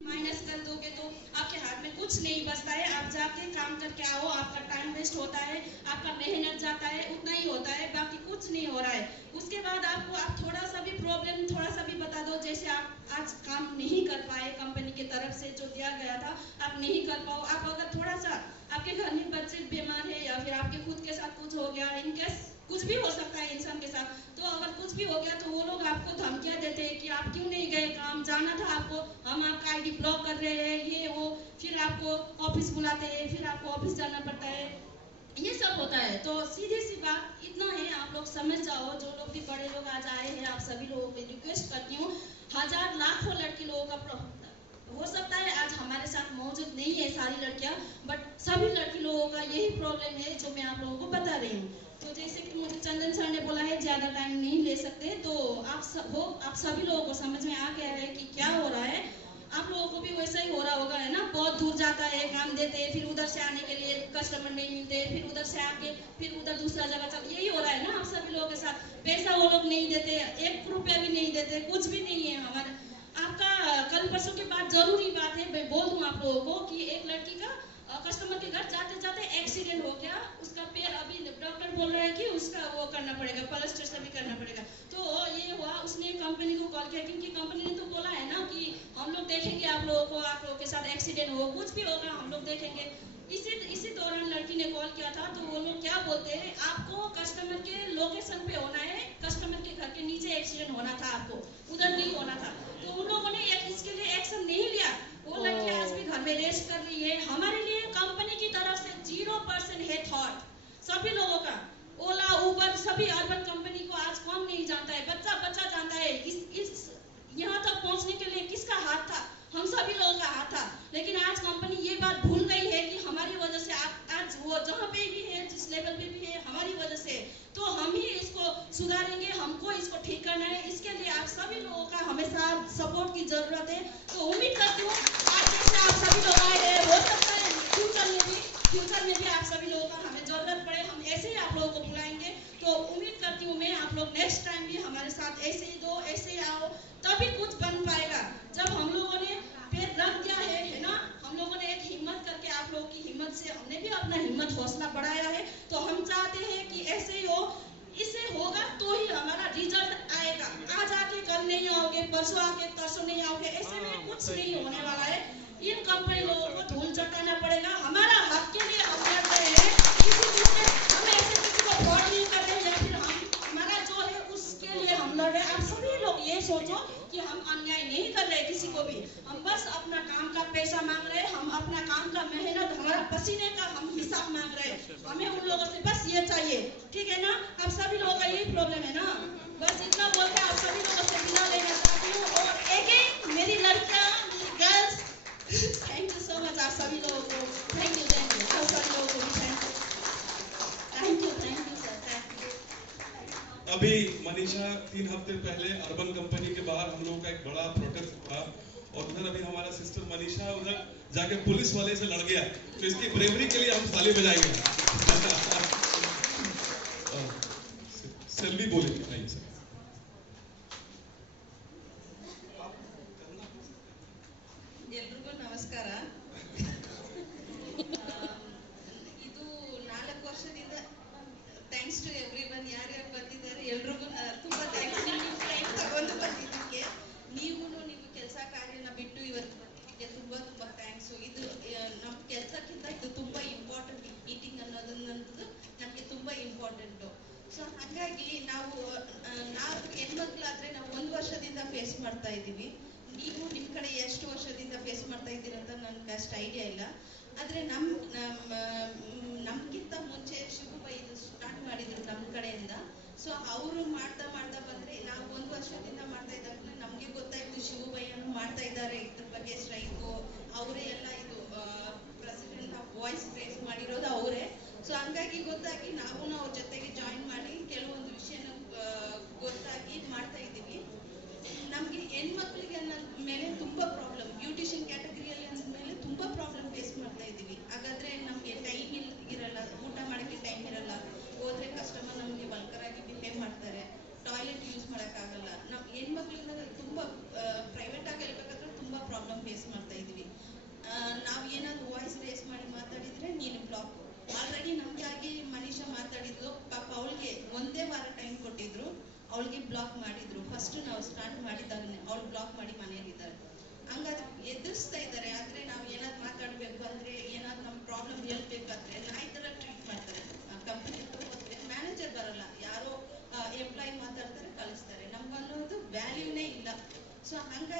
Minus कर दोगे तो आपके हाथ में कुछ नहीं बचता है। आप जाके काम करके आओ, आपका टाइम वेस्ट होता है, आपका मेहनत जाता है, उतना ही होता है, बाकी कुछ नहीं हो रहा है। उसके बाद आपको आप थोड़ा सा भी प्रॉब्लम थोड़ा सा भी बता दो, जैसे आप आज काम नहीं कर पाए, कंपनी की तरफ से जो दिया गया था आप नहीं कर पाओ, आप अगर थोड़ा सा आपके घर में बच्चे बीमार है या फिर आपके खुद के साथ कुछ हो गया, इनकेस कुछ भी हो सकता है इंसान के साथ, तो अगर कुछ भी हो गया तो वो लोग आपको धमकियां देते हैं कि आप क्यों नहीं गए, काम जाना था आपको, हम आपका आईडी ब्लॉक कर रहे हैं, ये वो, फिर आपको ऑफिस बुलाते हैं, फिर आपको ऑफिस जाना पड़ता है, ये सब होता है। तो सीधी सी बात इतना है, आप लोग समझ जाओ, जो लोग भी बड़े लोग आज आए हैं, आप सभी लोगों को रिक्वेस्ट करती हूँ, हजार लाखों लड़की लोगों का हो सकता है आज हमारे साथ मौजूद नहीं है सारी लड़कियां, बट सभी लड़की लोगों का यही प्रॉब्लम है जो मैं आप लोगों को बता रही हूँ। तो जैसे कि मुझे चंदन सर ने बोला है ज्यादा टाइम नहीं ले सकते, तो आप सभी लोगों को समझ में आ गया है कि क्या हो रहा है। आप लोगों को भी वैसा ही हो रहा होगा, है ना, बहुत दूर जाता है, काम देते हैं, फिर उधर से आने के लिए कस्टमर नहीं मिलते, फिर उधर से आके फिर उधर दूसरा जगह चल, यही हो रहा है ना आप सभी लोगों के साथ। पैसा वो लोग नहीं देते, 1 रुपया भी नहीं देते, कुछ भी नहीं है हमारे। आपका कल परसों के बाद जरूरी बात है, मैं बोल दूं आप लोगों को कि एक लड़की का कस्टमर के घर जाते जाते एक्सीडेंट हो गया, उसका पैर अभी डॉक्टर बोल रहा है कि उसका वो करना पड़ेगा, प्लास्टर से भी करना पड़ेगा। तो ये हुआ, उसने कंपनी को कॉल किया, क्योंकि कंपनी ने तो बोला है ना कि हम लोग देखेंगे आप लोगों को, आप लोगों के साथ एक्सीडेंट हो, कुछ भी होगा हम लोग देखेंगे। इसी दौरान लड़की ने कॉल किया था, तो वो लोग क्या बोलते हैं, आपको कस्टमर के लोकेशन पे होना है, कस्टमर के घर के नीचे एक्सीडेंट होना था, आपको उधर नहीं होना था। तो उन लोगों ने इसके लिए एक्शन नहीं लिया। वो लड़की आज भी घर में रेस्ट कर रही है। हमारे लिए कंपनी की तरफ से 0% है थॉट सभी लोगों का। ओला उबर सभी अर्बन कंपनी को आज कौन नहीं जानता है, बच्चा बच्चा जानता है। इस यहाँ तक पहुँचने के लिए किसका हाथ था, हम सभी लोगों का हाथ था। लेकिन आज कंपनी ये बात भूल गई है कि हमारी वजह से आज वो जहाँ पे भी है, जिस लेवल पे भी है, हमारी वजह से। तो हम ही इसको सुधारेंगे, हमको इसको ठीक करना है। इसके लिए आप सभी लोगों का हमेशा सपोर्ट की जरूरत है। तो उम्मीद करती हूँ आज जैसे आप सभी लोग आए हैं, हो सकता है फ्यूचर में भी आप सभी लोगों का हमें जरूरत पड़े, हम ऐसे ही आप लोगों को बुलाएंगे। तो उम्मीद करती हूँ मैं, आप लोग नेक्स्ट टाइम भी हमारे साथ ऐसे ही दो, ऐसे ही आओ, तभी कुछ बन पाएगा। जब हम लोगों ने पैर रख दिया है ना, हम लोगों ने एक हिम्मत करके, आप लोगों की हिम्मत से हमने भी अपना हिम्मत हौसला बढ़ाया है। तो हम चाहते हैं कि ऐसे ही हो, इससे होगा तो ही हमारा रिजल्ट आएगा। आज आके कल नहीं आओगे, परसों आके तरसों नहीं आओगे, ऐसे में कुछ नहीं होने वाला है। इन कंपनी लोगों को धूल चटाना पड़ेगा। हमारा हक के लिए हम लड़ रहे हैं, किसी दूसरे हम ऐसे किसी को फ्रॉड नहीं कर रहे हैं, या फिर हम हमारा जो है उसके लिए हम लड़ रहे हैं। आप सभी लोग ये सोचो कि हम अन्याय नहीं कर रहे किसी को भी, हम बस अपना काम का पैसा मांग रहे हैं, हम अपना काम का मेहनत, हमारा पसीने का हम हिसाब मांग रहे हैं। हमें उन लोगों से बस ये चाहिए, ठीक है ना। आप सभी लोगों का यही प्रॉब्लम है ना, बस इतना बोल के आप सभी लोगों से विदा लेना चाहती हूँ। और अगेन मेरी लड़कियां, मेरी girls, thank you so much आप सभी लोगों को, थैंक यू आप सभी लोगों को भी thank you sir, thank you. अभी मनीषा 3 हफ्ते पहले अर्बन कंपनी के बाहर हम लोगों का एक बड़ा प्रोटेस्ट था, और उधर अभी हमारा सिस्टर मनीषा उधर जाके पुलिस वाले से लड़ गया। तो इसकी ब्रेवरी के लिए हम ताली बजाएंगे। सेल्वी बोलेंगे, आइए सर। ಎಲ್ರಿಗೂ ನಮಸ್ಕಾರ. ಇದು 4 ವರ್ಷದಿಂದ ಥ್ಯಾಂಕ್ಸ್ ಟು ಎವ್ರಿವನ್, ಯಾರ್ಯಾರು ಬಂದಿದ್ದಾರೆ ಎಲ್ರಿಗೂ ತುಂಬಾ ಥ್ಯಾಂಕ್ಸ್. ನೀವು ಟೈಮ್ ತಗೊಂಡು ಬಂದಿದ್ದಕ್ಕೆ, ನೀವು ಕೆಲಸ ಕಾರ್ಯನ ಬಿಟ್ಟು ಇವತ್ತು ಬಂದಿದ್ದಕ್ಕೆ ತುಂಬಾ ತುಂಬಾ ಥ್ಯಾಂಕ್ಸ್. ಇದು ನಮ್ಮ ಕೆಲಸಕ್ಕಿಂತ ಇದು ತುಂಬಾ ಇಂಪಾರ್ಟೆಂಟ್. ಮೀಟಿಂಗ್ ಅನ್ನೋದನ್ನಂತದ್ದು ನಮಗೆ ತುಂಬಾ ಇಂಪಾರ್ಟೆಂಟು. ಸೊ ಹಾಗಾಗಿ ನಾವು ಹೆಣ್ಮಕ್ಳಾದ್ರೆ ನಾವು 1 ವರ್ಷದಿಂದ ಫೇಸ್ ಮಾಡ್ತಾ ಇದ್ದೀವಿ. ನೀವು ನಿಮ್ಮ ಕಡೆ ಎಷ್ಟು ವರ್ಷದಿಂದ ಫೇಸ್ ಮಾಡ್ತಾ ಇದ್ದೀರಂತ ನನಗೆ ಅಷ್ಟು ಐಡಿಯಾ ಇಲ್ಲ. ಆದರೆ ನಮ್ಗಿಂತ ಮುಂಚೆ ಶಿವಬೈ ಇದು ಸ್ಟಾರ್ಟ್ ಮಾಡಿದ್ರು ನಮ್ಮ ಕಡೆಯಿಂದ. ಸೊ ಅವರು ಮಾಡ್ತಾ ಬಂದರೆ ನಾವು 1 ವರ್ಷದಿಂದ ಮಾಡ್ತಾ ಇದ್ದಾಗಲೇ ನಮಗೆ ಗೊತ್ತಾಯಿತು ಶಿವಬೈಯನ್ನು ಮಾಡ್ತಾ ಇದ್ದಾರೆ, ಇದ್ರ ಬಗ್ಗೆ ಸ್ಟ್ರೈಕು ಅವರೇ ಎಲ್ಲ. ಇದು ಪ್ರೆಸಿಡೆಂಟ್ ಆಫ್ ವಾಯ್ಸ್ ರೇಸ್ ಮಾಡಿರೋದು ಅವರೇ. ಸೊ ಹಂಗಾಗಿ ಗೊತ್ತಾಗಿ ನಾವು ಅವ್ರ ಜೊತೆಗೆ ಜಾಯಿನ್ ಮಾಡಿ ಕೆಲವೊಂದು ವಿಷಯನ ಗೊತ್ತಾಗಿ ಮಾಡ್ತಾ ಇದ್ದೀವಿ. ನಮಗೆ ಹೆಣ್ಮಕ್ಳಿಗೆ ಮೇಲೆ ತುಂಬ ಪ್ರಾಬ್ಲಮ್, ಬ್ಯೂಟಿಷಿಯನ್ ಕ್ಯಾಟಗರಿಯಲ್ಲಿ ಅಂದಮೇಲೆ ತುಂಬ ಪ್ರಾಬ್ಲಮ್ ಫೇಸ್ ಮಾಡ್ತಾ ಇದ್ದೀವಿ. ಹಾಗಾದರೆ ನಮಗೆ ಟೈಮ್ ಇರಲ್ಲ, ಊಟ ಮಾಡೋಕ್ಕೆ ಟೈಮ್ ಇರಲ್ಲ, ಹೋದರೆ ಕಸ್ಟಮರ್ ನಮಗೆ ವಲ್ಕರಾಗಿ ಬಿಹೇವ್ ಮಾಡ್ತಾರೆ, ಟಾಯ್ಲೆಟ್ ಯೂಸ್ ಮಾಡೋಕ್ಕಾಗಲ್ಲ. ನಮ್ಮ ಹೆಣ್ಮಕ್ಳಿಗೆ ತುಂಬ ಪ್ರೈವೇಟಾಗಿ ಹೇಳ್ಬೇಕಾದ್ರೆ ತುಂಬ ಪ್ರಾಬ್ಲಮ್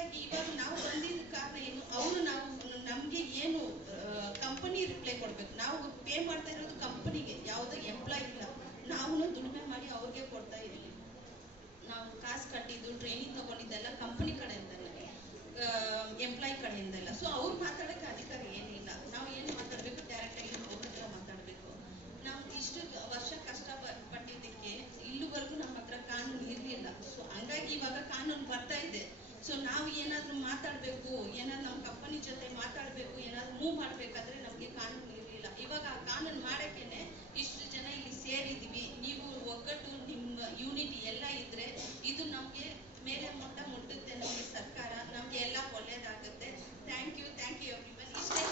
ಹಾಗಾಗಿ ಇವಾಗ ನಾವು ಬಂದಿದ್ದ ಕಾರಣ ಏನು, ಅವರು ನಾವು ನಮಗೆ ಏನು ಕಂಪನಿ ರಿಪ್ಲೈ ಕೊಡ್ಬೇಕು. ನಾವು ಪೇ ಮಾಡ್ತಾ ಇರೋದು ಕಂಪನಿಗೆ, ಯಾವುದೇ ಎಂಪ್ಲಾಯ್ ಇಲ್ಲ. ನಾವು ದುಡಿಮೆ ಮಾಡಿ ಅವ್ರಿಗೆ ಕೊಡ್ತಾ ಇದ್ದೀವಿ. ನಾವು ಕಾಸು ಕಟ್ಟಿದ್ದು ಟ್ರೈನಿಂಗ್ ತಗೊಂಡಿದ್ದೆಲ್ಲ ಕಂಪನಿ ಕಡೆಯಿಂದಲ್ಲ, ಎಂಪ್ಲಾಯ್ ಕಡೆಯಿಂದಲ್ಲ. ಸೊ ಅವ್ರು ಮಾತಾಡೋಕ್ಕೆ ಅಧಿಕಾರ ಏನಿಲ್ಲ. ನಾವು ಏನು ಮಾತಾಡಬೇಕು, ಡೈರೆಕ್ಟಾಗಿ ಅವ್ರ ಹತ್ರ ಮಾತಾಡಬೇಕು. ನಾವು ಇಷ್ಟು ವರ್ಷ ಕಷ್ಟ ಪಟ್ಟಿದ್ದಕ್ಕೆ ಇಲ್ಲಿವರೆಗೂ ನಮ್ಮ ಹತ್ರ ಕಾನೂನು ಇರಲಿಲ್ಲ. ಸೊ ಹಂಗಾಗಿ ಇವಾಗ ಕಾನೂನು ಬರ್ತಾ ಇದೆ. ಸೊ ನಾವು ಏನಾದರೂ ಮಾತಾಡಬೇಕು, ಏನಾದ್ರು ನಮ್ಮ ಕಂಪನಿ ಜೊತೆ ಮಾತಾಡಬೇಕು, ಏನಾದ್ರು ಮೂವ್ ಮಾಡಬೇಕಾದ್ರೆ ನಮಗೆ ಕಾನೂನು ಇರಲಿಲ್ಲ. ಇವಾಗ ಆ ಕಾನೂನು ಮಾಡೋಕ್ಕೇನೆ ಇಷ್ಟು ಜನ ಇಲ್ಲಿ ಸೇರಿದ್ದೀವಿ. ನೀವು ಒಗ್ಗಟ್ಟು, ನಿಮ್ಮ ಯೂನಿಟಿ ಎಲ್ಲ ಇದ್ರೆ ಇದು ನಮಗೆ ಮೇಲೆ ಮಟ್ಟ ಮುಟ್ಟುತ್ತೆ. ನಮಗೆ ಸರ್ಕಾರ, ನಮಗೆ ಎಲ್ಲ ಒಳ್ಳೇದಾಗುತ್ತೆ. Thank you everyone. ಇಷ್ಟೇ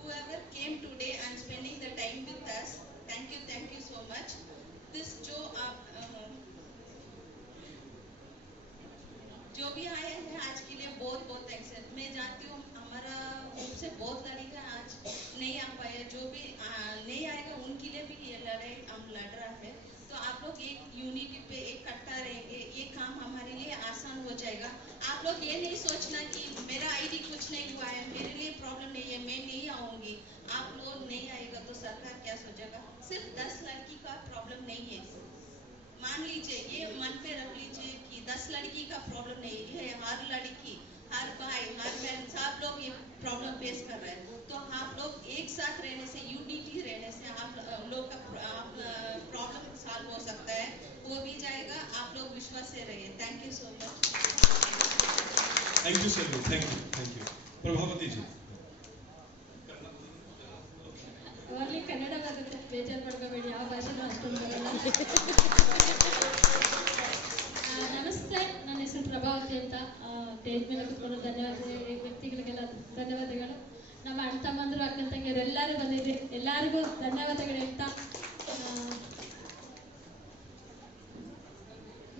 whoever came today and spending the time with us, thank you so much. This जो भी आए हैं आज के लिए बहुत बहुत थैंक्स है। मैं जानती हूँ हमारा ग्रुप से बहुत लड़ेगा, आज नहीं आ पाए। जो भी नहीं आएगा उनके लिए भी ये लड़ाई हम लड़ रहा है। तो आप लोग एक यूनिटी पे इकट्ठा रहेंगे, ये काम हमारे लिए आसान हो जाएगा। आप लोग ये नहीं सोचना कि मेरा आईडी कुछ नहीं हुआ है, मेरे लिए प्रॉब्लम नहीं है, मैं नहीं आऊंगी। आप लोग नहीं आएगा तो सरकार क्या सोचेगा? सिर्फ 10 लड़की का प्रॉब्लम नहीं है, मान लीजिए, ये मन पे रख लीजिए कि 10 लड़की का प्रॉब्लम नहीं है। हर लड़की, हर भाई, हर बहन, सब लोग ये प्रॉब्लम फेस कर रहे हैं। तो आप लोग एक साथ रहने से, यूनिटी रहने से आप लोग का प्रॉब्लम सॉल्व हो सकता है, हो भी जाएगा। आप लोग विश्वास से रहिए। Thank you so much. Thank you sir, thank you. Prabhavati ji ಅವಾಗಲೇ ಕನ್ನಡ ಬರುತ್ತೆ, ಬೇಜಾರು ಮಾಡ್ಕೋಬೇಡಿ, ಯಾವ ಭಾಷೆನೂ ಅಷ್ಟೊಂದು ಬರಲ್ಲ. ನಮಸ್ತೆ, ನನ್ನ ಹೆಸರು ಪ್ರಭಾವತಿ ಅಂತ. ಸ್ಟೇಜ್ ಮೇಲೆ ಕುತ್ಕೊಂಡು ವ್ಯಕ್ತಿಗಳಿಗೆಲ್ಲ ಧನ್ಯವಾದಗಳು. ನಮ್ಮ ಅಣ್ಣ ತಮ್ಮಂದರು, ಅಕ್ಕ ತಂಗಿಯರು ಎಲ್ಲರೂ ಬಂದಿದ್ರಿ, ಎಲ್ಲರಿಗೂ ಧನ್ಯವಾದಗಳು ಅಂತ.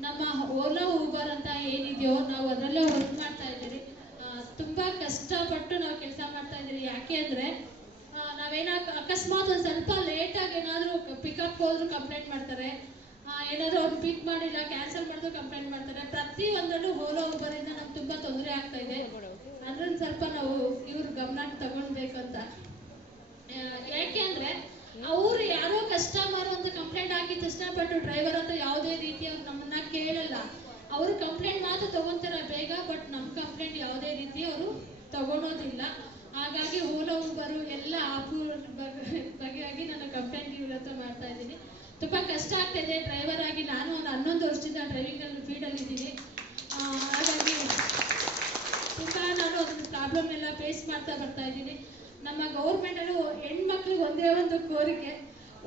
ನಮ್ಮ ಓಲಾ ಊಬರ್ ಅಂತ ಏನಿದೆಯೋ ನಾವು ಅದರಲ್ಲೇ ವರ್ಕ್ ಮಾಡ್ತಾ ಇದ್ದೀರಿ. ತುಂಬ ಕಷ್ಟಪಟ್ಟು ನಾವು ಕೆಲಸ ಮಾಡ್ತಾ ಇದ್ದೀರಿ. ಯಾಕೆ ಅಂದರೆ ನಾವೇನೋ ಅಕಸ್ಮಾತ್ ಒಂದು ಸ್ವಲ್ಪ ಲೇಟಾಗಿ ಏನಾದರೂ ಪಿಕಪ್ ಹೋದ್ರು ಕಂಪ್ಲೇಂಟ್ ಮಾಡ್ತಾರೆ, ಏನಾದರೂ ಅವ್ರು ಪಿಕ್ ಮಾಡಿಲ್ಲ ಕ್ಯಾನ್ಸಲ್ ಮಾಡಿದ್ರು ಕಂಪ್ಲೇಂಟ್ ಮಾಡ್ತಾರೆ. ಪ್ರತಿಯೊಂದರಲ್ಲೂ ಓಲಾ ಊಬರಿಂದ ನಮ್ಗೆ ತುಂಬ ತೊಂದರೆ ಆಗ್ತಾ ಇದೆ. ಅದನ್ನ ಸ್ವಲ್ಪ ನಾವು ಇವ್ರು ಗಮನಕ್ಕೆ ತಗೊಳ್ಬೇಕಂತ. ಯಾಕೆ ಅಂದರೆ ಅವರು ಯಾರೋ ಕಸ್ಟಮರ್ ಅಂತ ಕಂಪ್ಲೇಂಟ್ ಹಾಕಿ ಕಷ್ಟಪಟ್ಟು ಡ್ರೈವರ್ ಅಂತ ಯಾವುದೇ ರೀತಿ ಅವ್ರು ನಮ್ಮನ್ನ ಕೇಳಲ್ಲ. ಅವರು ಕಂಪ್ಲೇಂಟ್ ಮಾತ್ರ ತಗೊಂತಾರೆ ಬೇಗ, ಬಟ್ ನಮ್ಮ ಕಂಪ್ಲೇಂಟ್ ಯಾವುದೇ ರೀತಿ ಅವರು ತಗೊಳೋದಿಲ್ಲ. ಹಾಗಾಗಿ ಓಲಾ ಊಬರು ಎಲ್ಲ ಬಗೆಯಾಗಿ ನಾನು ಕಂಪ್ಲೇಂಟ್ ಇವ್ರ ಹತ್ರ ಮಾಡ್ತಾ ಇದ್ದೀನಿ. ತುಂಬ ಕಷ್ಟ ಆಗ್ತಾಯಿದೆ ಡ್ರೈವರ್ ಆಗಿ. ನಾನು ಒಂದು 11 ವರ್ಷದಿಂದ ಡ್ರೈವಿಂಗಲ್ಲಿ ಫೀಲ್ಡಲ್ಲಿ ಇದ್ದೀನಿ. ಹಾಗಾಗಿ ತುಂಬ ನಾನು ಅದನ್ನ ಪ್ರಾಬ್ಲಮ್ ಎಲ್ಲ ಫೇಸ್ ಮಾಡ್ತಾ ಬರ್ತಾ ಇದ್ದೀನಿ. ನಮ್ಮ ಗೌರ್ಮೆಂಟಲ್ಲೂ ಹೆಣ್ಮಕ್ಳಿಗೆ ಒಂದೇ ಒಂದು ಕೋರಿಕೆ,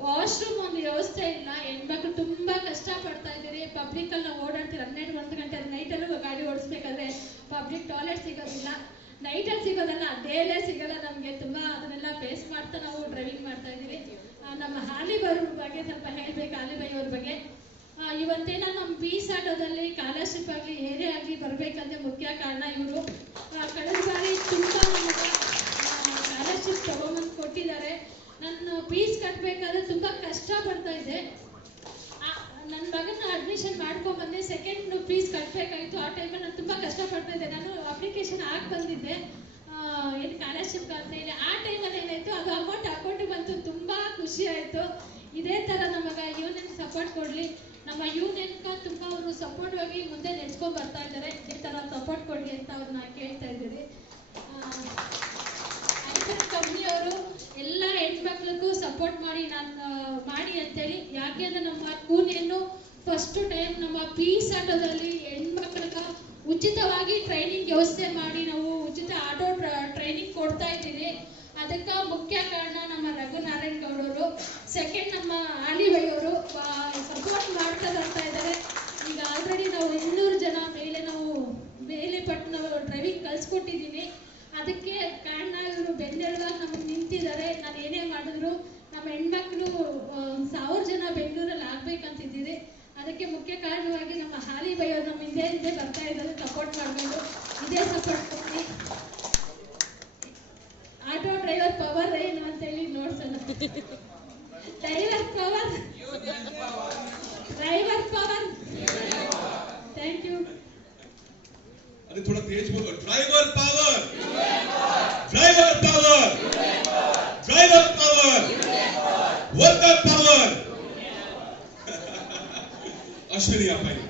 ವಾಶ್ರೂಮ್ ಒಂದು ವ್ಯವಸ್ಥೆ ಇಲ್ಲ. ಹೆಣ್ಮಕ್ಳು ತುಂಬ ಕಷ್ಟಪಡ್ತಾ ಇದ್ದೀರಿ. ಪಬ್ಲಿಕಲ್ಲಿ ನಾವು ಓಡಾಡ್ತೀವಿ 12-1 ಗಂಟೆ ನೈಟಲ್ಲೂ ಗಾಡಿ ಓಡಿಸ್ಬೇಕಾದ್ರೆ ಪಬ್ಲಿಕ್ ಟಾಯ್ಲೆಟ್ ಸಿಗೋದಿಲ್ಲ. ನೈಟಲ್ಲಿ ಸಿಗೋದಲ್ಲ, ಡೇಲೇ ಸಿಗೋಲ್ಲ ನಮಗೆ. ತುಂಬ ಅದನ್ನೆಲ್ಲ ಫೇಸ್ ಮಾಡ್ತಾ ನಾವು ಡ್ರೈವಿಂಗ್ ಮಾಡ್ತಾ ಇದ್ದೀವಿ. ನಮ್ಮ ಹಾಲಿಬೈವ್ರ ಬಗ್ಗೆ ಸ್ವಲ್ಪ ಹೇಳಬೇಕು. ಹಾಲಿಬೈವ್ರ ಬಗ್ಗೆ ಇವತ್ತೇನ ನಮ್ಮ ಪೀಸ್ ಆಟೋದಲ್ಲಿ ಸ್ಕಾಲರ್ಶಿಪ್ ಆಗಲಿ ಏನೇ ಆಗಲಿ ಬರಬೇಕಂದ್ರೆ ಮುಖ್ಯ ಕಾರಣ ಇವರು. ಕಳೆದ ಬಾರಿ ತುಂಬ ನಮಗೆ ಸ್ಕಾಲರ್ಶಿಪ್ ತಗೊಂಬಂದು ಕೊಟ್ಟಿದ್ದಾರೆ. ನನ್ನ ಫೀಸ್ ಕಟ್ಟಬೇಕಾದ್ರೆ ತುಂಬ ಕಷ್ಟ ಪಡ್ತಾ ಇದ್ದೆ. ನನ್ನ ಮಗನ ಅಡ್ಮಿಷನ್ ಮಾಡ್ಕೊಂಡ್ಬಂದೆ, ಸೆಕೆಂಡ್ ಫೀಸ್ ಕಟ್ಟಬೇಕಾಗಿತ್ತು. ಆ ಟೈಮಲ್ಲಿ ನಾನು ತುಂಬ ಕಷ್ಟಪಡ್ತಾ ಇದ್ದೆ. ನಾನು ಅಪ್ಲಿಕೇಶನ್ ಹಾಕಿ ಬಂದಿದ್ದೆ ಏನು ಸ್ಕಾಲರ್ಶಿಪ್ ಅಂತ ಹೇಳಿ. ಆ ಟೈಮಲ್ಲಿ ಏನಾಯಿತು, ಅದು ಅಮೌಂಟ್ ಅಕೌಂಟಿಗೆ ಬಂತು. ತುಂಬ ಖುಷಿ ಆಯಿತು. ಇದೇ ಥರ ನಮಗೆ ಯೂನಿಯನ್ ಸಪೋರ್ಟ್ ಕೊಡಲಿ. ನಮ್ಮ ಯೂನಿಯನ್ಗೆ ತುಂಬ ಅವರು ಸಪೋರ್ಟ್ ಆಗಿ ಮುಂದೆ ನಡೆಸ್ಕೊಂಡು ಬರ್ತಾ ಇದ್ದಾರೆ. ಈ ಥರ ಸಪೋರ್ಟ್ ಕೊಡಲಿ ಅಂತ ಅವ್ರನ್ನ ಕೇಳ್ತಾ ಇದ್ದೀರಿ. ಐಫೋನ್ ಕಂಪ್ನಿಯವರು ಎಲ್ಲ ಹೆಣ್ಮಕ್ಳಿಗೂ ಸಪೋರ್ಟ್ ಮಾಡಿ ಮಾಡಿ ಅಂತೇಳಿ. ಯಾಕೆ ಅಂದರೆ ನಮ್ಮ ಯೂನಿಯನ್ನು ಫಸ್ಟ್ ಟೈಮ್ ನಮ್ಮ ಪೀಸ್ ಆಟೋದಲ್ಲಿ ಹೆಣ್ಮಕ್ಳಿಗೆ ಉಚಿತವಾಗಿ ಟ್ರೈನಿಂಗ್ ವ್ಯವಸ್ಥೆ ಮಾಡಿ ನಾವು ಉಚಿತ ಆಟೋ ಟ್ರೈನಿಂಗ್ ಕೊಡ್ತಾ ಇದ್ದೀವಿ. ಅದಕ್ಕೆ ಮುಖ್ಯ ಕಾರಣ ನಮ್ಮ ರಘುನಾರಾಯಣ್ ಗೌಡರು. ಸೆಕೆಂಡ್ ನಮ್ಮ ಹಾಲಿಬೈಯವರು ಸಪೋರ್ಟ್ ಮಾಡ್ತಾ ಬರ್ತಾ ಇದ್ದಾರೆ. ಈಗ ಆಲ್ರೆಡಿ ನಾವು 200 ಜನ ಮೇಲೆ ಪಟ್ಟು ನಾವು ಡ್ರೈವಿಂಗ್ ಕಲಿಸ್ಕೊಟ್ಟಿದ್ದೀನಿ. ಅದಕ್ಕೆ ಕಾರಣ ಇವರು ಬೆನ್ನೆಲುಬಾಗಿ ನಮಗೆ ನಿಂತಿದ್ದಾರೆ. ನಾನು ಏನೇ ಮಾಡಿದ್ರು ನಮ್ಮ ಹೆಣ್ಮಕ್ಳು 1000 ಜನ ಬೆಂಗಳೂರಲ್ಲಿ ಆಗ್ಬೇಕಂತಿದ್ದೀರಿ. ಅದಕ್ಕೆ ಮುಖ್ಯ ಕಾರಣವಾಗಿ ನಮ್ಮ ಹಾಲಿಬೈಯವರು ನಮ್ಮ ಹಿಂದೆ ಬರ್ತಾ ಇದ್ದಾರೆ. ಸಪೋರ್ಟ್ ಮಾಡಬೇಕು, ಇದೇ ಸಪೋರ್ಟ್ ಕೊಡಿ. ಆಟೋ ಡ್ರೈವರ್ ಪವರ್ ಏನು ಅಂತೇಳಿ ನೋಡ್ಸೋಣ. ಡ್ರೈವರ್ ಪವರ್ अरे थोड़ा तेज बोलो, driver power, driver power, driver power, worker power. Ashwini आप आइए।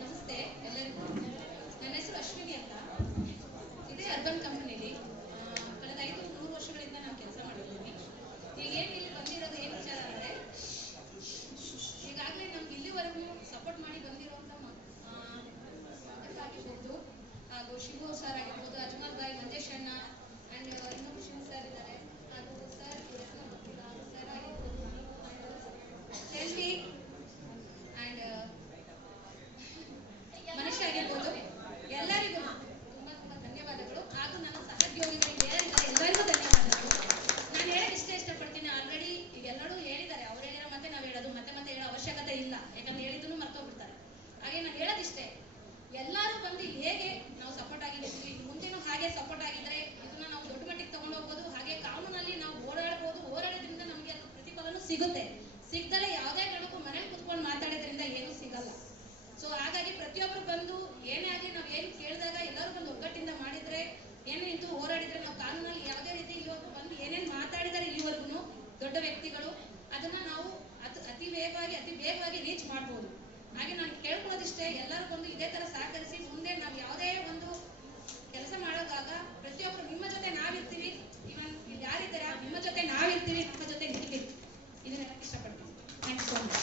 ನಮಸ್ತೆ ಎಲ್ಲರಿಗೂ. ನನ್ನ ಹೆಸರು ಅಶ್ವಿನಿ ಅಂತ. ಇದೇ ಅರ್ಬನ್ ಕಂಪನಿಲಿ ಕಳೆದ 5-3 ವರ್ಷಗಳಿಂದ ನಾನು ಕೆಲಸ ಮಾಡಿದ್ದೀನಿ. ಈಗ ಏನು ಇಲ್ಲಿ ಬಂದಿರೋದು ಏನು ವಿಚಾರ ಅಂದರೆ, ಈಗಾಗಲೇ ನಮ್ಗೆ ಇಲ್ಲಿವರೆಗೂ ಸಪೋರ್ಟ್ ಮಾಡಿ ಬಂದಿರೋಂಥ ಆಗಿರ್ಬೋದು, ಹಾಗೂ ಶಿವು ಸರ್ ಆಗಿರ್ಬೋದು, ಅಜ್ಮಲ್ ಬಾಯ್, ಮಂಜೇಶ್ ಅಣ್ಣ ಆ್ಯಂಡ್ ಇನ್ನೊಬ್ಬ ಶಿವ್ ಸರ್ ಇದ್ದಾರೆ, ಹಾಗೂ ಸರ್ ಸರ್ ಆಗಿರ್ಬೋದು, ಸೆಲ್ವಿ ಆ್ಯಂಡ್ ಮನುಷ್ಯ ಆಗಿರ್ಬೋದು, ಎಲ್ಲರಿಗೂ ತುಂಬಾ ಧನ್ಯವಾದಗಳು. ಹಾಗೂ ನನ್ನ ಸಹೋದ್ಯೋಗಿಗಳಿಗೆ ಎಲ್ಲರಿಗೂ ಧನ್ಯವಾದಗಳು. ನಾನು ಹೇಳಕ್ಕೆ ಇಷ್ಟಪಡ್ತೀನಿ. ಆಲ್ರೆಡಿ ಈಗ ಎಲ್ಲರೂ ಹೇಳಿದ್ದಾರೆ, ಅವ್ರು ಹೇಳಿರೋ ಮತ್ತೆ ನಾವು ಹೇಳೋದು ಮತ್ತೆ ಹೇಳೋ ಅವಶ್ಯಕತೆ ಇಲ್ಲ, ಯಾಕಂದ್ರೆ ಹೇಳಿದ್ರು ಮರ್ತೋಗ್ಬಿಡ್ತಾರೆ. ಹಾಗೆ ನಾನು ಹೇಳೋದಿಷ್ಟೇ, ಎಲ್ಲರೂ ಬಂದು ಹೇಗೆ ನಾವು ಸಪೋರ್ಟ್ ಆಗಿರ್ತೀವಿ, ಮುಂದೆನೂ ಹಾಗೆ ಸಪೋರ್ಟ್ ಆಗಿದ್ರೆ ಇದನ್ನ ನಾವು ದೊಡ್ಡ ಮಟ್ಟಿಗೆ ತಗೊಂಡು ಹೋಗ್ಬೋದು. ಹಾಗೆ ಕಾನೂನಲ್ಲಿ ನಾವು ಹೋರಾಡ್ಬೋದು. ಹೋರಾಡೋದ್ರಿಂದ ನಮಗೆ ಅದು ಪ್ರತಿಫಲನೂ ಸಿಗುತ್ತೆ. ಸಿಗ್ದಲೇ ಯಾವುದೇ ಕಾರಣಕ್ಕೂ ಮನೇಲಿ ಕುತ್ಕೊಂಡು ಮಾತಾಡೋದ್ರಿಂದ ಏನೂ ಸಿಗಲ್ಲ. ಸೊ ಹಾಗಾಗಿ ಪ್ರತಿಯೊಬ್ಬರು ಬಂದು ಏನೇ ಆಗಲಿ ನಾವು ಏನು ಕೇಳಿದಾಗ ಎಲ್ಲರೂ ಬಂದು ಒಗ್ಗಟ್ಟಿಂದ ಮಾಡಿದ್ರೆ, ಏನೇ ನಿಂತು ಹೋರಾಡಿದ್ರೆ, ನಾವು ಕಾನೂನಲ್ಲಿ ಯಾವುದೇ ರೀತಿ ಇಲ್ಲಿವರೆಗೂ ಬಂದು ಏನೇನು ಮಾತಾಡಿದರೆ ಇಲ್ಲಿವರೆಗೂ ದೊಡ್ಡ ವ್ಯಕ್ತಿಗಳು, ಅದನ್ನ ನಾವು ಅತಿ ವೇಗವಾಗಿ ರೀಚ್ ಮಾಡ್ಬೋದು. ಹಾಗೆ ನಾನು ಕೇಳ್ಕೊಳ್ಳೋದಿಷ್ಟೇ, ಎಲ್ಲರೂ ಬಂದು ಇದೇ ತರ ಸಹಕರಿಸಿ ಮುಂದೆ ನಾವು ಯಾವುದೇ ಒಂದು ಕೆಲಸ ಮಾಡೋದಾಗ ಪ್ರತಿಯೊಬ್ಬರು ನಿಮ್ಮ ಜೊತೆ ನಾವಿರ್ತೀವಿ. ಇವನ್ ಯಾರಿದ್ದಾರೆ ನಿಮ್ಮ ಜೊತೆ ನಾವಿರ್ತೀವಿ, ನಮ್ಮ ಜೊತೆ ನೀವಿರ್ತೀವಿ. ಇದನ್ನ ಹೇಳಕ್ಕೆ ಇಷ್ಟಪಡ್ತೀನಿ. Thank you so much.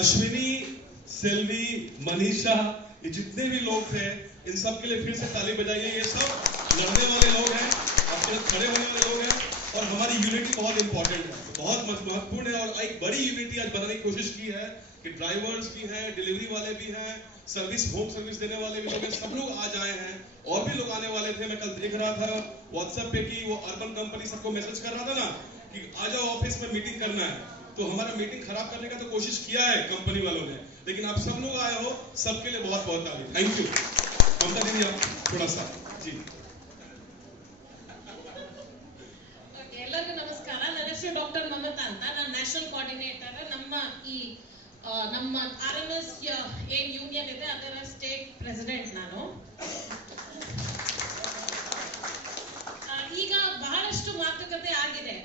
Ashwini, Selvi, Manisha, ये जितने भी लोग थे, इन सब के लिए फिर से ताली बजाइए। ये सब लड़ने वाले लोग हैं, अपने खड़े होने वाले लोग हैं, और हमारी यूनिटी बहुत इंपॉर्टेंट है, बहुत महत्वपूर्ण है। और एक बड़ी यूनिटी आज बनाने की कोशिश की है कि ड्राइवर्स भी हैं, डिलीवरी वाले भी हैं, होम सर्विस देने वाले भी लोग हैं, सब लोग आज आए हैं। और भी लोग आने वाले थे। मैं कल देख रहा था व्हाट्सएप पे कि वो अर्बन कंपनी सबको मैसेज कर रहा था ना कि आ जाओ ऑफिस में मीटिंग करना है। तो हमारा मीटिंग खराब करने का तो कोशिश किया है कंपनी वालों ने, लेकिन आप सब लोग आए हो, सबके लिए बहुत बहुत ताली। Thank you. ममता दीदी आप थोड़ा सा जी। ಎಲ್ಲರಿಗೂ ನಮಸ್ಕಾರ. ನನ್ನ ಹೆಸರು ಡಾಕ್ಟರ್ ಮಮತಾ ಅಂತ. ನಾನು ನ್ಯಾಷನಲ್ ಕೋಆರ್ಡಿನೇಟರ್. ನಮ್ಮ RMS ಏನ್ ಯೂನಿಯನ್ ಇದೆ ಅದರ ಸ್ಟೇಟ್ ಪ್ರೆಸಿಡೆಂಟ್ ನಾನು. ಈಗ ಬಹಳಷ್ಟು ಮಾತುಕತೆ ಆಗಿದೆ.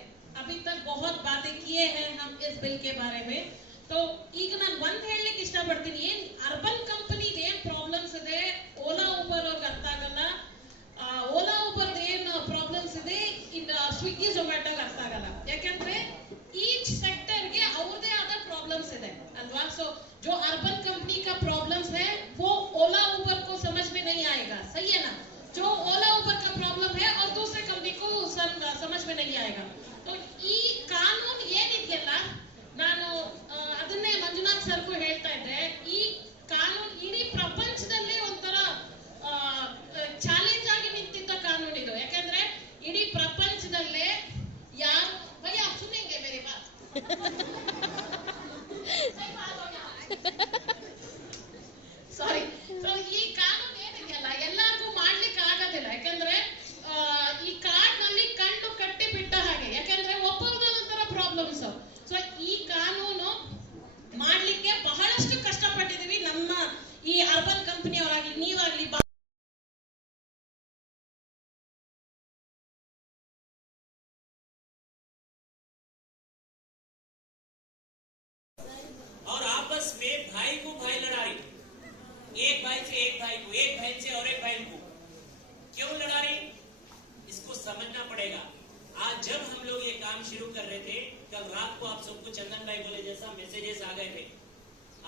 अभी तक बहुत बातें किए हैं हम इस बिल के बारे में. तो ಈಗ ನಾನು ಒಂದು ಹೇಳಲಿಕ್ಕೆ ಇಷ್ಟಪಡ್ತೀನಿ, ಏನ್ ಅರ್ಬನ್ ಕಂಪನಿ ಏನ್ ಪ್ರಾಬ್ಲಮ್ಸ್ ಇದೆ ಓಲಾ ಊಬರ್ ಅವ್ರಿಗೆ ಅರ್ಥ ಆಗಲ್ಲ. ಓಲಾ ಊಬರ್ ಏನ್ ಪ್ರಾಬ್ಲಮ್ಸ್ ಇದೆ ಇನ್ ಸ್ವಿಗ್ಗಿ ಝೊಮ್ಯಾಟೋಗೆ ಅರ್ಥ ಆಗಲ್ಲ. ಯಾಕಂದ್ರೆ ಈಚ್ ಸೆಕ್ಟರ್ಗೆ ಅವ್ರದೇ ಆದ ಪ್ರಾಬ್ಲಮ್ಸ್ ಇದೆ ಅಲ್ವಾ. ಸೊ जो अर्बन कंपनी का प्रॉब्लम्स है वो ओला उबर को समझ में नहीं आएगा. सही है ना. जो ओला उबर का प्रॉब्लम है और दूसरे कंपनी को समझ में नहीं आएगा. तो ಈ ಕಾನೂನು ಏನಿದೆಯಲ್ಲ, ನಾನು ಅದನ್ನೇ ಮಂಜುನಾಥ್ ಸರ್ಗೂ ಹೇಳ್ತಾ ಇದ್ದೆ, ಈ ಕಾನೂನು ಇಡೀ ಪ್ರಪಂಚದಲ್ಲೇ ಒಂಥರ ಚಾಲೆಂಜ್ ಆಗಿ ನಿಂತಿದ್ದ ಕಾನೂನು ಇದು. ಯಾಕಂದ್ರೆ ಇಡೀ ಪ್ರಪಂಚದಲ್ಲೇ ಯಾರು ಭಯ್ಯ ಸುನೆಂಗೆ ಮೇರಿ ಬಾತ್ ಸಾರಿ. ಸೊ ಈ ಕಾನೂನು ಏನಿದೆಯಲ್ಲ ಎಲ್ಲರಿಗೂ ಮಾಡ್ಲಿಕ್ಕೆ ಆಗೋದಿಲ್ಲ. ಯಾಕಂದ್ರೆ ಈ ಕಾರ್ಡ್ನಲ್ಲಿ ಕಂಡು ಕಟ್ಟಿ ಬಿಟ್ಟ ಹಾಗೆ, ಯಾಕಂದ್ರೆ ಒಬ್ಬರದೊಂಥರ ಪ್ರಾಬ್ಲಮ್ಸ್. ಸೊ ಈ ಕಾನೂನು ಮಾಡ್ಲಿಕ್ಕೆ ಬಹಳಷ್ಟು ಕಷ್ಟಪಟ್ಟಿದೀವಿ. ನಮ್ಮ ಈ ಅರ್ಬನ್ ಕಂಪನಿಯವರಾಗಿ ನೀವಾಗ್ಲಿ और आपस में भाई को भाई लड़ा रही, एक भाई से एक भाई को, एक बहन से और एक बहन को क्यों लड़ा रही, इसको समझना पड़ेगा। आज जब हम लोग ये काम शुरू कर रहे थे, कल रात को आप सबको चंदन भाई बोले जैसा मैसेजेस आ गए थे,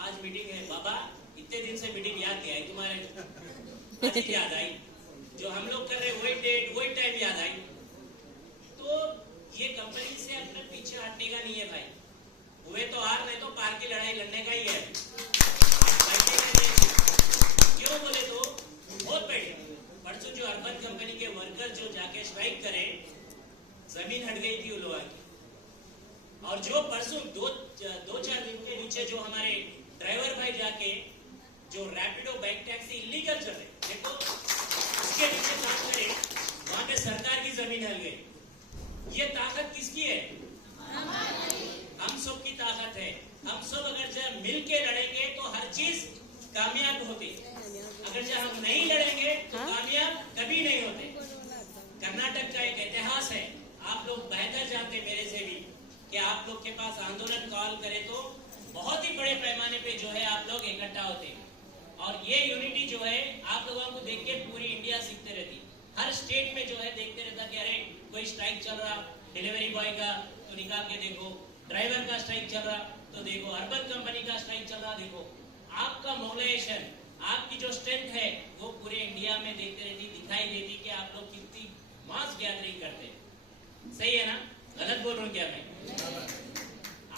आज मीटिंग है। बाबा इतने दिन से मीटिंग याद नहीं आई तुम्हारे, आज याद आई। जो हम लोग कर रहे वही डेट वही टाइम याद आई। तो ये कंपनी से अपने पीछे हटने का नहीं है भाई। हुए तो हार, नहीं तो पार की लड़ाई लड़ने का ही है। क्यों बोले तो बहुत बढ़िया, परसों जो अर्बन कंपनी के वर्कर जो जाके स्ट्राइक करे, जमीन हट गई थी उन लोगों की। और जो परसों 2-4 दिन के नीचे जो हमारे ड्राइवर भाई जाके जो रैपिडो बाइक टैक्सी इलीगल चल रहे, देखो उसके नीचे ये ताकत किसकी है? हम सब की ताकत है। हम सब अगर जब मिल के लड़ेंगे तो हर चीज कामयाब होती। अगर जब हम नहीं लड़ेंगे तो कामयाब कभी नहीं होते। कर्नाटक का एक इतिहास है, आप लोग बेहतर जानते मेरे से भी, कि आप लोग के पास आंदोलन कॉल करे तो बहुत ही बड़े पैमाने पे जो है आप लोग इकट्ठा होते। और ये यूनिटी जो है आप लोगों को देख के पूरी इंडिया सीखते रहती। हर स्टेट में जो है देखते रहता कि अरे कोई स्ट्राइक चल रहा, डिलीवरी बॉय का तो निकाल के देखो, ड्राइवर का स्ट्राइक चल रहा तो देखो, अर्बन कंपनी का स्ट्राइक चल रहा देखो। आपका मोबिलाइजेशन, आपकी जो स्ट्रेंथ है वो पूरे इंडिया में देखते रहती, दिखाई देती कि आप लोग कितनी मास गैदरिंग करते हैं। सही है ना? गलत बोल रहा हूँ क्या मैं?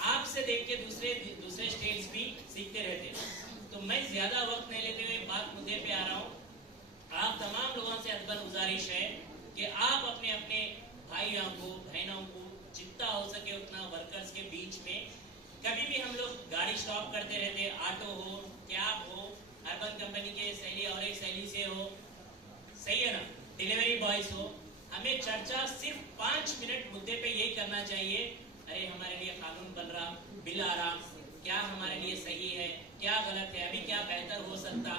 आपसे देख के दूसरे स्टेट्स भी सीखते रहते हैं। तो मैं ज्यादा वक्त नहीं लेते हुए बात मुद्दे पे आ रहा हूँ। आप तमाम लोगों से अदबन गुजारिश है कि आप अपने अपने भाइयों को, बहनों को जितना हो सके उतना वर्कर्स के बीच में, कभी भी हम लोग गाड़ी स्टॉप करते रहते, ऑटो हो, कैब हो, अर्बन कंपनी के सहेली और एक सहेली से हो, सही है ना, डिलीवरी बॉयज हो, हमें चर्चा सिर्फ 5 मिनट मुद्दे पे यही करना चाहिए। अरे हमारे लिए कानून बन रहा, बिल आ रहा, क्या हमारे लिए सही है, क्या गलत है, अभी क्या बेहतर हो सकता,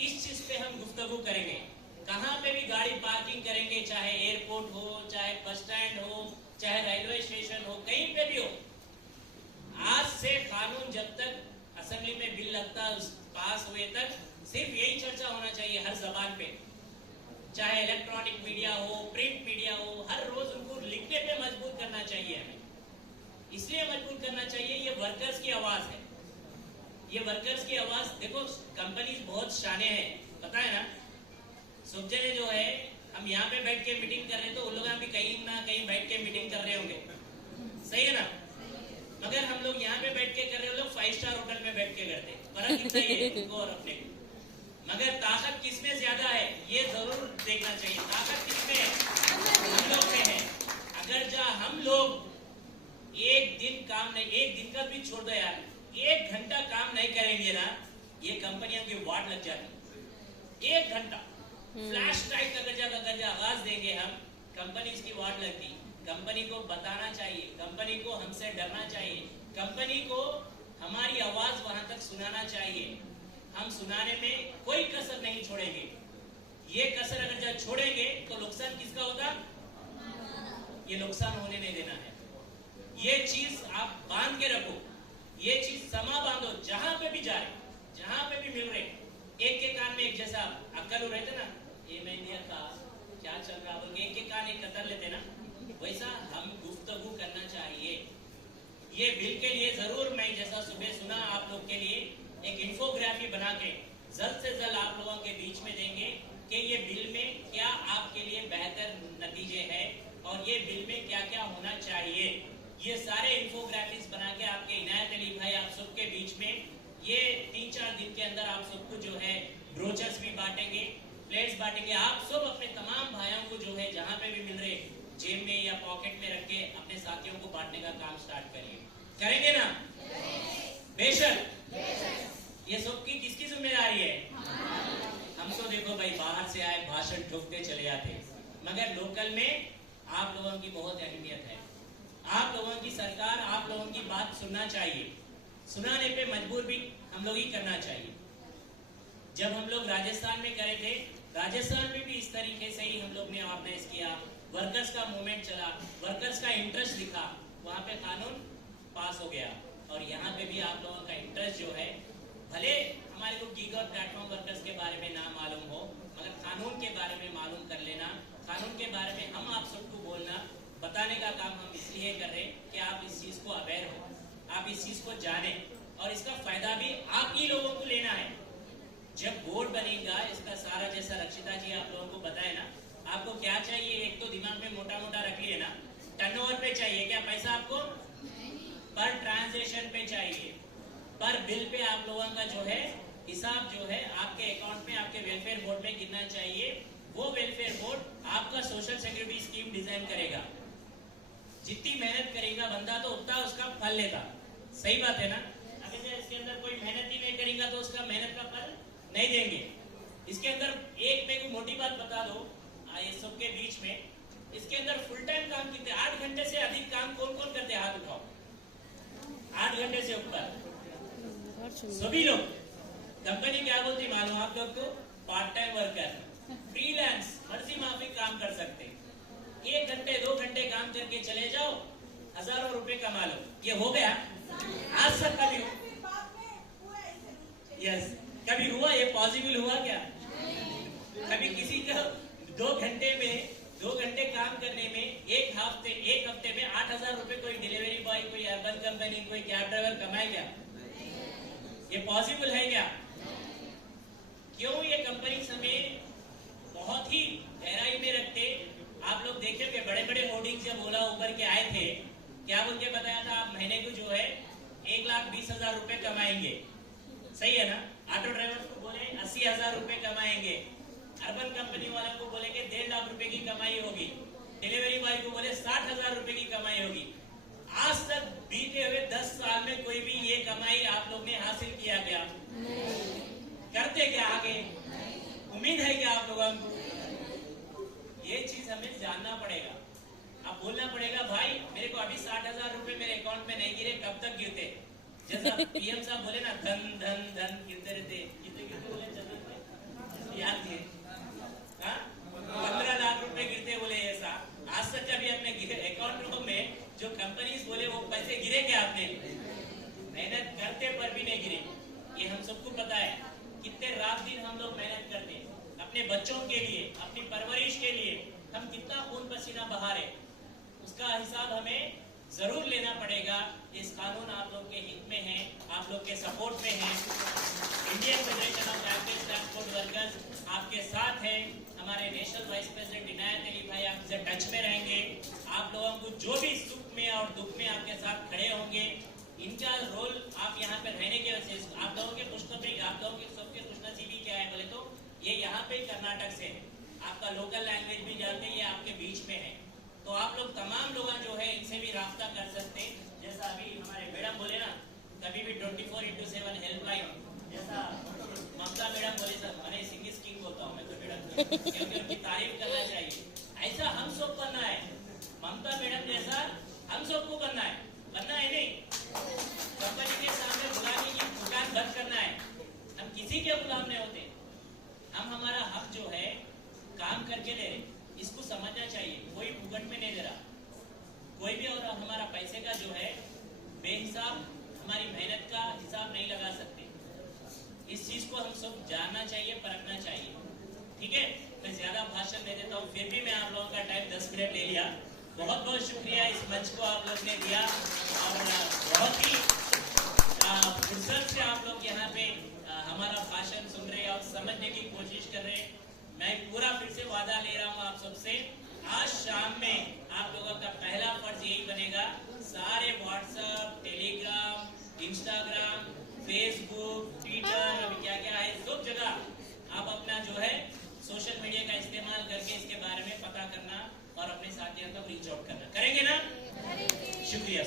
इस चीज पे हम गुफ्तगू करेंगे। कहाँ पे भी गाड़ी पार्किंग करेंगे, चाहे एयरपोर्ट हो, चाहे बस स्टैंड हो, चाहे रेलवे स्टेशन हो, कहीं पे भी हो, आज से कानून जब तक असेंबली में बिल लगता पास हुए तक सिर्फ यही चर्चा होना चाहिए हर जबान पे। चाहे इलेक्ट्रॉनिक मीडिया हो, प्रिंट मीडिया हो, हर रोज उनको लिखने पे मजबूर करना चाहिए हमें। इसलिए मजबूर करना चाहिए, ये वर्कर्स की आवाज है। ये वर्कर्स की आवाज, देखो कंपनीज बहुत शाने हैं, पता है ना। सुबह जो है हम यहाँ पे बैठ के मीटिंग कर रहे हैं तो उन लोग भी कहीं ना कहीं बैठ के मीटिंग कर रहे होंगे, सही है ना। मगर हम लोग यहाँ पे बैठ के कर रहे हैं, लोग 5 स्टार होटल में बैठ के करते। फर्क इतना ही है उनको और अपने को। मगर ताकत किसमें ज्यादा है ये जरूर देखना चाहिए। ताकत किसमें है? हम लोग में है। अगर जा हम लोग एक दिन काम नहीं, एक दिन का भी छोड़ दो यार, 1 घंटा काम नहीं करेंगे ना, ये कंपनियों की वाट लग जाती। 1 घंटा फ्लैश टाइप अगर आवाज देंगे हम, कंपनी की वाट लगती। कंपनी को बताना चाहिए, कंपनी को हमसे डरना चाहिए, कंपनी को हमारी आवाज वहां तक सुनाना चाहिए। हम सुनाने में कोई कसर नहीं छोड़ेंगे। ये कसर अगर जब छोड़ेंगे तो नुकसान किसका होगा? ये नुकसान होने नहीं देना है। ये चीज आप बांध के रखो, ये चीज समा बांधो। जहां पे भी जा रहे, जहां पे भी मिल रहे, एक के कान में एक जैसा अक्कल रहते ना, ये मैं इंडिया का क्या चल रहा बोल के एक के कान एक कतर लेते ना, वैसा हम गुफ्तगू करना चाहिए। ये बिल के लिए जरूर मैं जैसा सुबह सुना आप लोग के लिए एक इन्फोग्राफी बना के जल्द से जल्द आप लोगों के बीच में देंगे कि ये बिल में क्या आपके लिए बेहतर नतीजे हैं और ये बिल में क्या क्या होना चाहिए। ये सारे इन्फोग्राफीज बना के आपके इनायत अली भाई आप सबके बीच में ये 3-4 दिन के अंदर आप सबको जो है ब्रोचर्स भी बांटेंगे, प्लेट्स बांटेंगे। आप सब अपने तमाम भाइयों को जो है जहां पे भी मिल रहे जेब में या पॉकेट में रख के अपने साथियों को बांटने का काम स्टार्ट करिए। करेंगे ना? बेशक। ये सबकी किसकी जिम्मेदारी है? हम तो देखो भाई बाहर से आए भाषण ठोकते चले जाते, मगर लोकल में आप लोगों की बहुत अहमियत है। आप लोगों की सरकार आप लोगों की बात सुनना चाहिए, सुनाने पे मजबूर भी हम लोग ही करना चाहिए। जब हम लोग राजस्थान में करे थे, राजस्थान में भी इस तरीके से ही हम लोग ने ऑर्गेनाइज किया, वर्कर्स का मूवमेंट चला, वर्कर्स का इंटरेस्ट दिखा, वहाँ पे कानून पास हो गया। और यहाँ पे भी आप लोगों का इंटरेस्ट जो है, भले हमारे को गीग और प्लेटफॉर्म वर्कर्स के बारे में ना मालूम हो, मगर कानून के बारे में मालूम कर लेना, कानून के बारे में हम आप सबको बोलना, बताने का काम हम इसलिए कर रहे हैं कि आप इस चीज को अवेयर हो, आप इस चीज को जाने और इसका फायदा भी आप ही लोगों को लेना है। जब बोर्ड बनेगा, इसका सारा जैसा रक्षिता जी आप लोगों को बताए ना, आपको क्या चाहिए? एक तो दिमाग में मोटा मोटा रखिए ना, टर्नओवर पे चाहिए क्या पैसा आपको? पर ट्रांजैक्शन पे चाहिए, पर बिल पे आप लोगों का जो है हिसाब जो है आपके अकाउंट में, आपके वेलफेयर बोर्ड में गिरना चाहिए। वो वेलफेयर बोर्ड आपका सोशल सिक्योरिटी स्कीम डिजाइन करेगा। जितनी मेहनत करेगा बंदा तो उतना उसका फल लेगा। सही बात है ना? अगर इसके अंदर कोई मेहनत ही नहीं करेगा तो उसका मेहनत का फल नहीं देंगे। इसके अंदर एक मैं कोई मोटी बात बता दो ये सबके बीच में, इसके अंदर फुल टाइम काम कितने, 8 घंटे से अधिक काम कौन कौन करते हैं, हाथ उठाओ। 8 घंटे से ऊपर सभी लोग। कंपनी क्या बोलती मालूम आप लोग को, पार्ट टाइम वर्कर, फ्रीलांस, मर्जी माफिक काम कर सकते। 1 घंटे 2 घंटे काम करके चले जाओ, हजारों रुपए कमा लो। ये हो गया आज तक कभी? यस, कभी हुआ? ये पॉसिबल हुआ क्या? कभी किसी का 2 घंटे काम करने में एक हफ्ते में 8,000 रुपए कोई डिलीवरी बॉय, कोई अर्बन कंपनी, कोई कैब ड्राइवर कमाए क्या? ये पॉसिबल है क्या? क्यों? ये कंपनी हमें बहुत ही गहराई में रखते। आप लोग देखेंगे बड़े बड़े होर्डिंग जब ओला उबर के आए थे, क्या बोल के बताया था, आप महीने को जो है 1,20,000 रुपए कमाएंगे। सही है ना? ऑटो ड्राइवर को बोले 80,000 रुपए कमाएंगे, अर्बन कंपनी वालों को बोले कि 1.5 लाख रुपए की कमाई होगी, डिलीवरी बॉय को बोले 60,000 रुपए की कमाई होगी। आज तक बीते हुए 10 साल में कोई भी ये कमाई आप लोग ने हासिल किया क्या? करते क्या आगे? उम्मीद है क्या आप लोगों को? ये चीज हमें जानना पड़ेगा। अब बोलना पड़ेगा, भाई मेरे को अभी 60,000 रुपए मेरे अकाउंट में नहीं गिरे, कब तक गिरते? जैसा पीएम साहब बोले ना, धन धन धन गिरते रहते, गिरते बोले, याद है 15 लाख रुपए गिरते बोले। ऐसा आज तक कभी अपने अकाउंट में जो कंपनीज बोले वो पैसे गिरे क्या? आपने मेहनत करते पर भी नहीं गिरे। ये हम सबको पता है। कितने रात दिन हम लोग मेहनत करते हैं अपने बच्चों के लिए, अपनी परवरिश के लिए, हम कितना खून पसीना बहा रहे, उसका हिसाब हमें जरूर लेना पड़ेगा। इस कानून आप लोग के हित में है, आप लोग के सपोर्ट में है। Indian federation of average transport workers आपके साथ है। हमारे नेशनल वाइस प्रेसिडेंट इनायत अली भाई आपसे टच में रहेंगे। आप लोगों को जो भी सुख में और दुख में आपके साथ खड़े होंगे। इनका रोल आप यहाँ पे रहने के वजह से आप लोगों के खुशखबरी, आप लोगों की सबके खुशनसीबी क्या है बोले तो ये यहाँ पे कर्नाटक से है। आपका लोकल लैंग्वेज भी जानते हैं, ये आपके बीच में है। तो आप लोग तमाम लोग जो है इनसे भी रास्ता कर सकते हैं। जैसा अभी हमारे मैडम बोले ना, कभी भी 24/7 हेल्पलाइन, जैसा ममता मैडम बोले, सर मैंने सिंगिस किंग बोलता हूँ मैं तो मैडम, क्योंकि उनकी तारीफ करना चाहिए। ऐसा हम सब करना है, ममता मैडम जैसा हम सबको करना है। करना है नहीं, कंपनी के सामने गुलामी की दुकान बंद करना है। हम किसी के गुलाम नहीं होते। हम हमारा हक जो है काम करके ले रहे, इसको समझना चाहिए। कोई फुकट में नहीं दे रहा कोई भी, और हमारा पैसे का जो है बेहिसाब हमारी मेहनत का हिसाब नहीं लगा सकते। इस चीज को हम सब जानना चाहिए, परखना चाहिए। ठीक है, मैं ज्यादा भाषण नहीं देता हूँ, फिर भी मैं आप लोगों का टाइम 10 मिनट ले लिया। बहुत बहुत शुक्रिया इस मंच को आप लोग ने दिया, और बहुत ही फुर्सत से आप लोग यहाँ पे हमारा भाषण सुन रहे और समझने की कोशिश कर रहे हैं। मैं पूरा फिर से वादा ले रहा हूँ आप सबसे, आज शाम में आप लोगों का पहला फर्ज यही बनेगा, सारे WhatsApp, Telegram, Instagram, Facebook, Twitter, अभी क्या क्या है सब जगह आप अपना जो है सोशल मीडिया का इस्तेमाल करके इसके बारे में पता करना और अपने साथियों तक रीच आउट करना। करेंगे ना? शुक्रिया।